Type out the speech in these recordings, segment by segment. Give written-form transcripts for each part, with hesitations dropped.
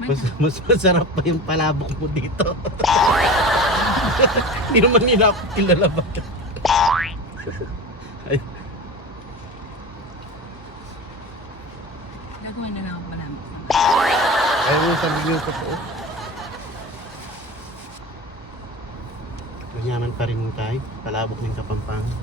Mas masarap pa yung palabok mo dito. Hindi naman nila ako kilala ba? Ay, Gagawin na lang ako palabok. ayaw mo sabihin yung totoo. Manyaman pa rin tayo. Palabok ng Kapampangan.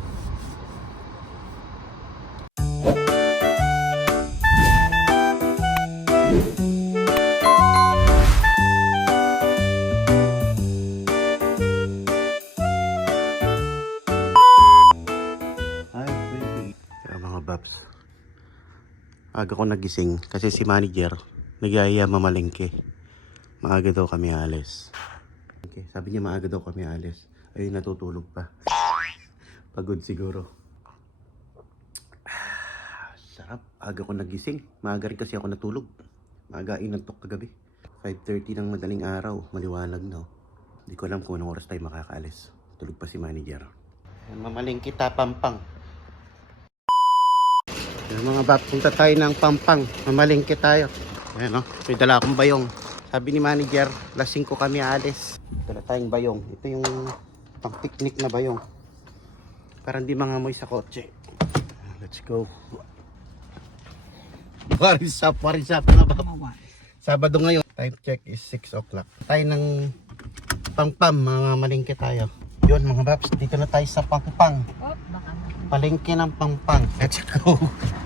Babs. Aga ko nagising kasi si manager nag-aaya mamalengke. Maaga daw kami alis. Okay, sabi niya maaga daw kami alis. Ayun, natutulog pa. Pagod siguro. Sarap. Aga ko nagising. Maaga rin kasi ako natulog. Maaga inantok kagabi. 5:30 ng madaling araw. Maliwanag na. Hindi ko alam kung anong oras tayo makakaalis. Tulog pa si manager. Mamalengke Pampang. Yung mga bab, punta tayo ng Pampang. Mamalengke tayo. Ayan o, may dala akong bayong. Sabi ni manager, alas 5 kami alis. Dala tayong bayong. Ito yung pang picnic na bayong. Para hindi mangamoy sa kotse. Let's go. Warisap mga bab. Sabado ngayon. Time check is 6 o'clock. Tayo ng Pampam, mga malengke tayo. Yun mga babs, dito na tayo sa Pampang. Palengke ng Pampang. Let's go.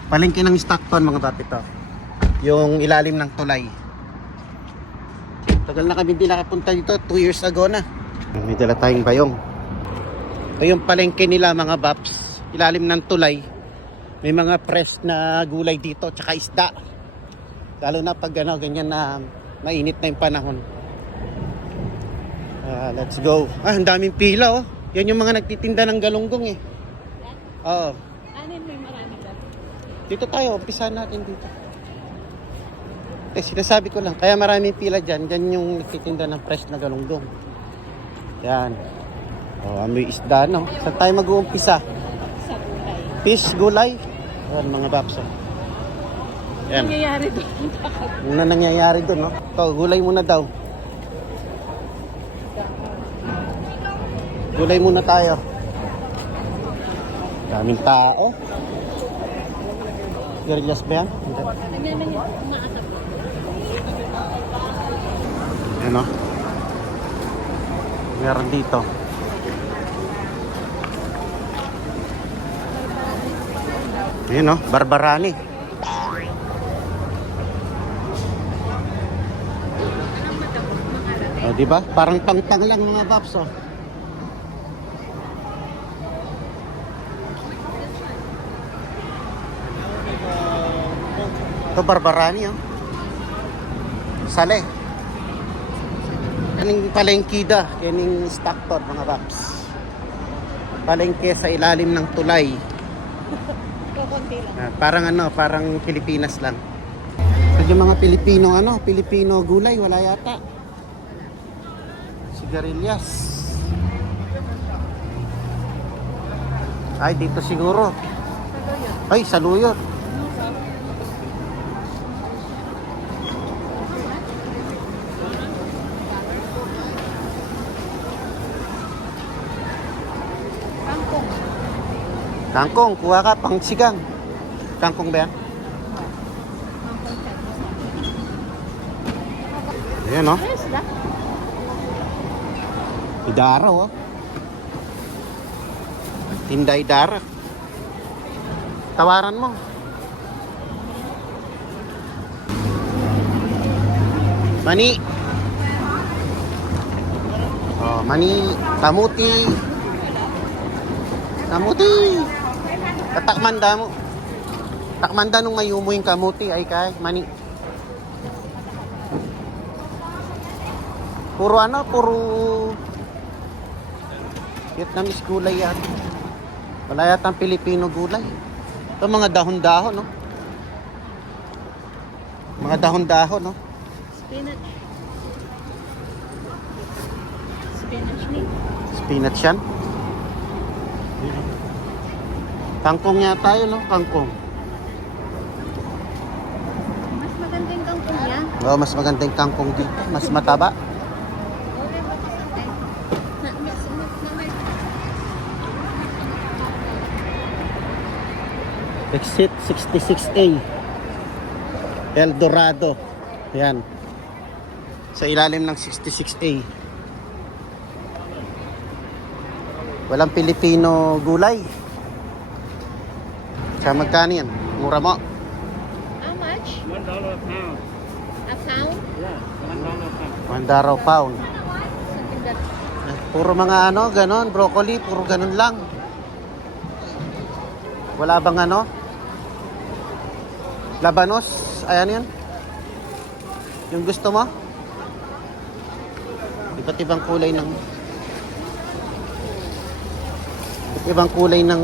Palengke ng Stockton mga bab ito. Yung ilalim ng tulay. Tagal na kami din nakapunta dito. 2 years ago na. May dala tayong bayong. Ito yung palengke nila mga babs. Ilalim ng tulay. May mga fresh na gulay dito. Tsaka isda. Lalo na pag ganyan na mainit na yung panahon. Let's go. Ang daming pila oh. Yan yung mga nagtitinda ng galunggong eh. Oo. Anin may marami ba? Dito tayo, umpisahan natin dito. Sinasabi ko lang, kaya maraming pila dyan. Dyan yung nagtitinda ng fresh na galunggong. Yan. May isda no. Saan tayo mag-uumpisa? Sa gulay. Fish, gulay. Yan mga babso. Yan. Nangyayari doon. Ano nangyayari doon no? Ito, gulay muna daw. Gulay muna tayo. Daming tao. Guerrillas ba yan? Ano? Meron dito. Ayun no, Barbarani. Oh, di ba? Parang pangtang lang mga babs oh. Ito Barbarani oh. Sale. Kaning palengkida, kaning Stockton mga babs. Palengke sa ilalim ng tulay. Parang ano, parang Pilipinas lang. Pag yung mga Pilipino ano, Pilipino gulay wala yata. Sigarilyas. Ay dito siguro. Ay saluyot. Kangkong, kuha ka pang sigang. Kangkong ba yan? Ayan o. Idara o. Tinda idara. Tawaran mo. Mani. Oh, mani, kamuti. Kamuti. Katakmanda mo. Takmanda nung mayumo yung kamuti ay kay mani. Puro ano, puro Vietnamese gulay yan. Wala yatang Pilipino gulay. Ito mga dahon-dahon, no? Mga dahon-dahon, no? Spinach. Spinach ni. Spinach yan. Kangkong yata yun, no? Kangkong. Mas maganda yung kangkong niya. Oh, mas maganda yung kangkong dito. Mas mataba. Exit 66A. El Dorado. Yan. Sa ilalim ng 66A. Walang Pilipino gulay. Sa magkano yan? Mura mo. How much? $1 a pound. A pound? Yeah, $1 a pound. $1 pound. Something that... Puro mga ano, ganon, broccoli, puro ganon lang. Wala bang ano? Labanos, ayan yan. Yung gusto mo? Iba't ibang kulay ng... Iba't ibang kulay ng...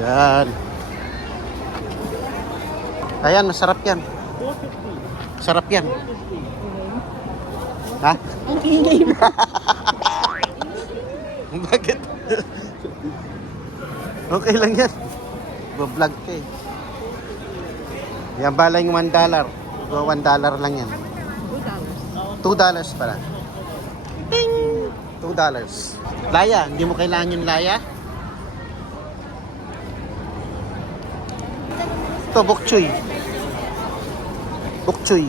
Yan. Ayan, masarap yan. Sarap yan. Ha? Ang ingay mo. Bakit? Okay lang yan. Vlog ka eh. Yan bala yung $1. $1 lang yan. $2 pala. Ting! $2. Laya, hindi mo kailangan yung laya? Ito, bok choy. Bok choy.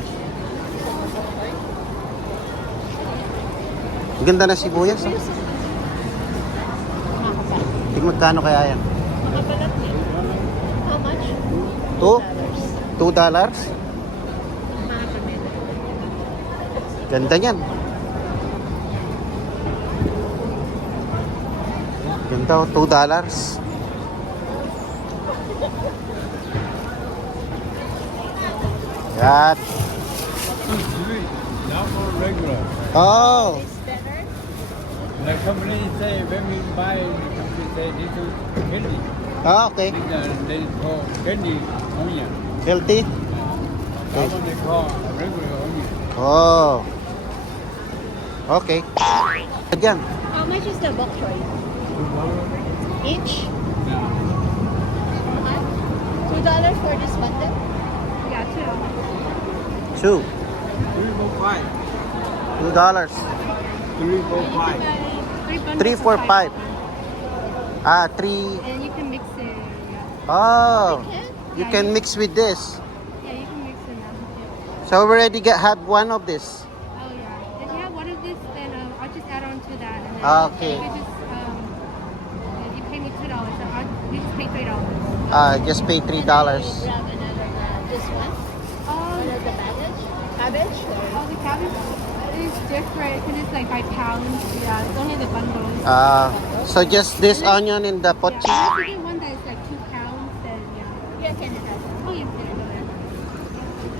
Ang ganda na sibuyas. Oh. Tingnan magkano kaya yan? Makabalat niya. How much? $2? Ganda niyan. Ganda oh, $2. Yan. Not more regular. Oh. It's better. The company say when we buy, the company say this is candy. Ah, okay. They call candy onion. Healthy? That one they call regular onion. Oh. Okay. Yan. How much is the bok choy? Each? Yeah. $2 for this bundle? Yeah, Two. 3 for 5. $2. 3 for 5. 3 for 5. Ah, 3. And you can mix it. Yeah. Oh. You Yeah, can mix with this. Yeah, you can mix it now. So we already have one of this. Oh yeah. If you have one of this, then I'll just add on to that. And then Okay. You can just yeah, you pay me $2. So you just pay $3. Just pay $3. Grab another this one. What is the cabbage? Cabbage? Oh, the cabbage is different because it's like by pounds. Yeah, it's only the bundles. So just this onion in the pochi. Yeah, if you get one that is like 2 pounds, then yeah. Yeah, can add. Oh, you can add.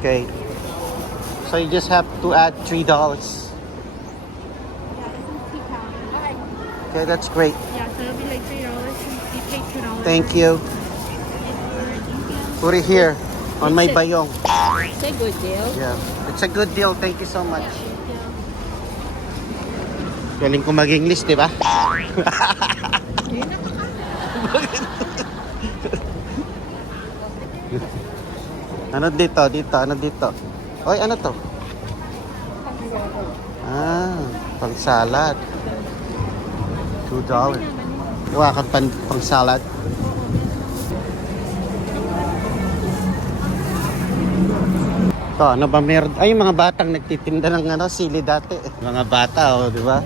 Okay. So you just have to add $3. Yeah, this is 2 pounds. Alright. Okay, that's great. Yeah, so it'll be like $3. And you pay $2. Thank you. Put it here on my bayong. It's a good deal. Yeah. It's a good deal. Thank you so much. Galing ko mag-English, di ba? Ano dito? Dito? Ano dito? Oy, ano to? Pang salad. $2. Wala ka pang salad. To, ano ba meron? Ay, yung mga batang nagtitinda ng ano, sili dati. Mga bata, oh, di ba?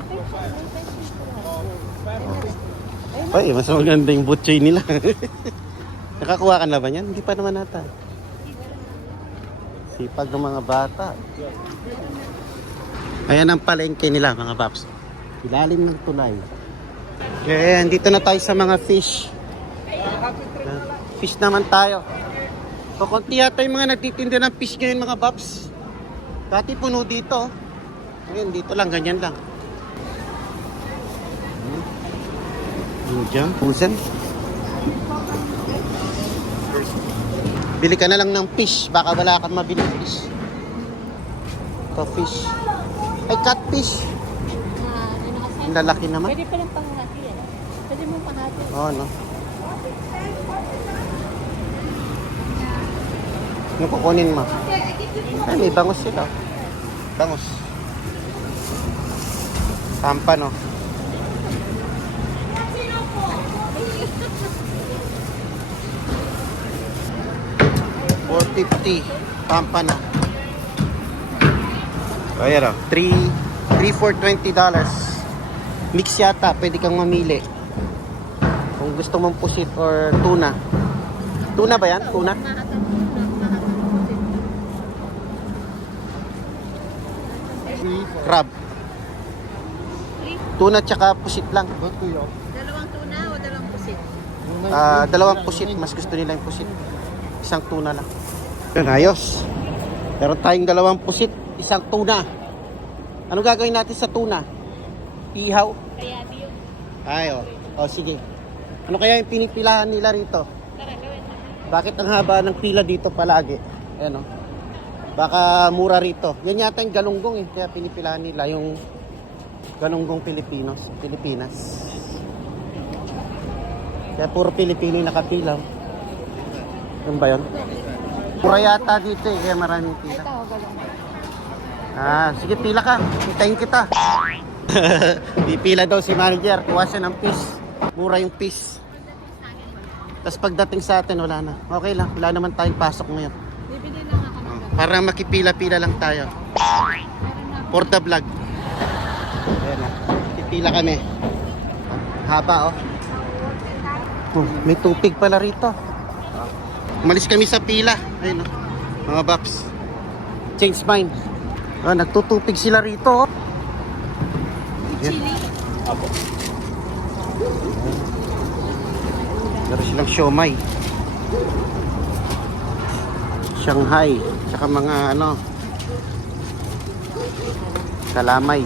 Ay, mas maganda yung butchoy nila. Nakakuha ka na ba yan? Hindi pa naman nata. Sipag ng mga bata. Ayan ang palengke nila, mga paps. Ilalim ng tulay. Okay, andito na tayo sa mga fish. Fish naman tayo. So, konti yata yung mga nagtitinda ng fish ngayon, mga paps. Dati puno dito. Ngayon, dito lang, ganyan lang. Diyan, pusen. Bili ka na lang ng fish. Baka wala kang mabili fish. Ito, fish. Ay, catfish. Ang lalaki naman. Pwede pa lang panghati eh. Pwede mo panghati. Oo, no? Yung kukunin mo. Ay, may bangus sila. Bangus. Tampa, no? $4.50. Tampa na. Ayan o. 3 for $20. Mix yata. Pwede kang mamili. Kung gusto mong pusit or tuna. Tuna ba yan? Tuna? Crab. Tuna tsaka pusit lang. Dalawang tuna o dalawang pusit? Dalawang pusit. Mas gusto nila yung pusit. Isang tuna lang. Yun, ayos. Meron tayong dalawang pusit. Isang tuna. Ano gagawin natin sa tuna? Ihaw? Kaya yun. Ay, oh, sige. Ano kaya yung pinipilahan nila rito? Tara, gawin na. Bakit ang haba ng pila dito palagi? Ayan, oh. Baka mura rito. Yan yata yung galunggong eh. Kaya pinipilahan nila yung galunggong Pilipinas. Kaya puro Pilipino yung nakapila. Ano ba yun? Mura yata dito eh. Kaya maraming pila. Ito, galong. Sige, pila ka. Hintayin kita. Pipila daw si manager. Kuha siya ng fish. Mura yung fish. Tapos pagdating sa atin, wala na. Okay lang. Wala naman tayong pasok ngayon. Bibili lang ako ng Para makipila-pila lang tayo. For the vlog. Ayan na. Pipila kami. Haba, oh. May tupig pala rito. Umalis kami sa pila. Ayun, oh. Mga baps. Change mind. Nagtutupig sila rito, oh. chili. Apo. Meron silang siomay. Shanghai. Tsaka mga kalamay.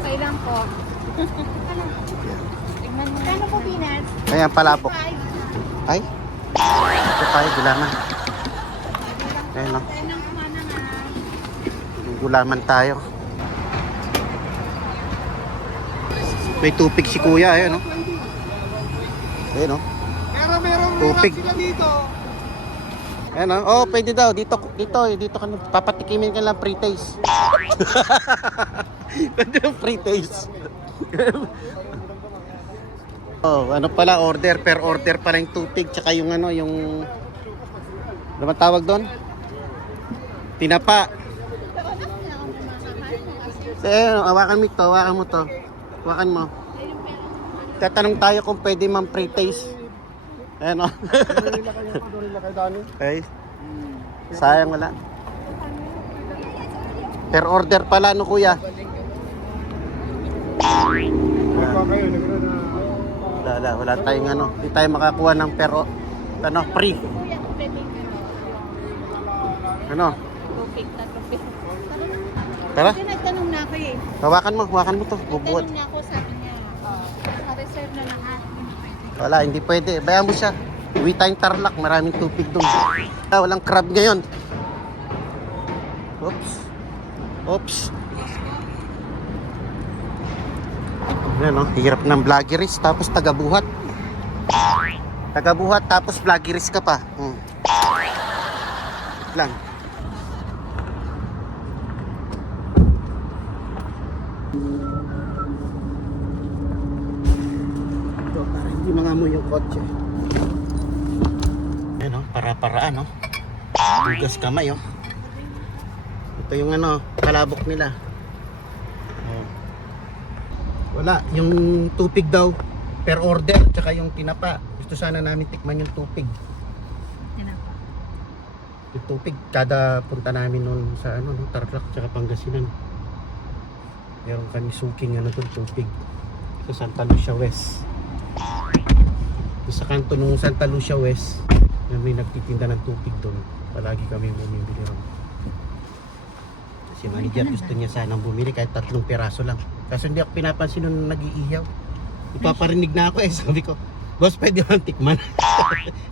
Kailan po? Tignan mo. Kano po peanuts? Ayan, palabok. Ay? Ito tayo, gulaman. Ayan, no? Kailan kumana nga? Gulaman tayo. May tupig si kuya, ayan, no? Ayan, no? Meron Tupig. sila dito. Ayan, no? Oh, pwede daw. Dito ka na. Papatikimin ka lang pre-taste. Pwede yung pre-taste. Oh, ano pala, per order pala yung tupig, tsaka yung yung ano ba tawag doon? Tinapa. Hawakan mo to. Hawakan mo. Tatanong tayo kung pwede man pre-taste. Ayan, o. Okay. Sayang wala. Per order pala, no kuya? Wala tayong hindi tayo makakuha ng free. Kuya, pwede tupig, 3 piso. Tara, Kasi nagtanong na ako eh. hawakan mo to, bubuhat. Nagtanong na ako, sabi niya, naka-reserve na lang Wala, hindi pwede. Bayaan mo siya. Uwi tayong Tarlac, maraming tupig doon. Walang crab ngayon. Oops. Yan, no? Hirap ng vloggeries tapos tagabuhat. Tapos vloggeries ka pa. Lang. Ito, para hindi mangamoy yung kotse. Yan, no? Para-paraan, no? Tugas kamay, oh. Ito yung kalabok nila. Wala, yung tupig daw per order, tsaka yung tinapa. Gusto sana namin tikman yung tupig. Tinapa. Yung tupig, kada punta namin noon sa Tarlac, tsaka Pangasinan. Meron kami suking doon, tupig. Sa Santa Lucia West. Sa kanto nung Santa Lucia West, may nagtitinda ng tupig doon. Palagi kami bumibili ron. Si manager gusto niya sanang bumili kahit 3 piraso lang. Kaso hindi ako pinapansin nung nag-iihaw. Ipaparinig na ako sabi ko, boss pwede mo tikman.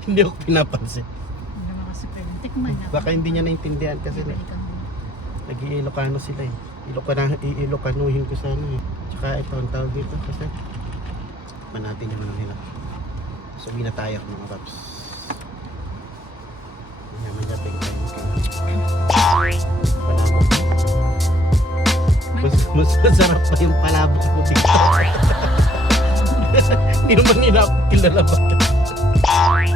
Hindi ako pinapansin. Hindi naman kasi pwede tikman na. Baka hindi niya naintindihan kasi nag-i-Ilocano sila eh. Iilokanuhin ko sa ano eh. Tsaka ito ang tawag dito kasi pa natin yung ano nila. So na tayo mga paps. Yaman natin tayo palabok. Mas masarap pa yung palabok ko dito. Hindi naman nila ako kilala ba? Ay.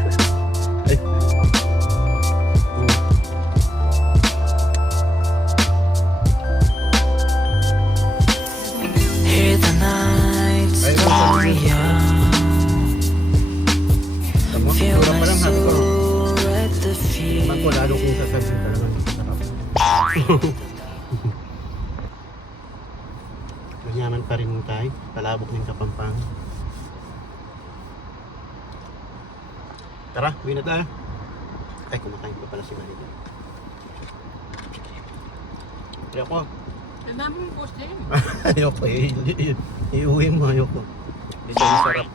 Hear the night Ay, story Tama, Feel mura pa my lang sabi ko. soul at the Naman ko, feet. lalo kong sasabihin talaga masarap. Manyaman pa rin tayo. Palabok ng Kapampangan. Tara, uwi na tayo. Ay, kumakain pa pala si Marita. Kaya ako. Ang dami mong posting. Ayoko, iuwi mo, ayoko. Hindi siya masarap.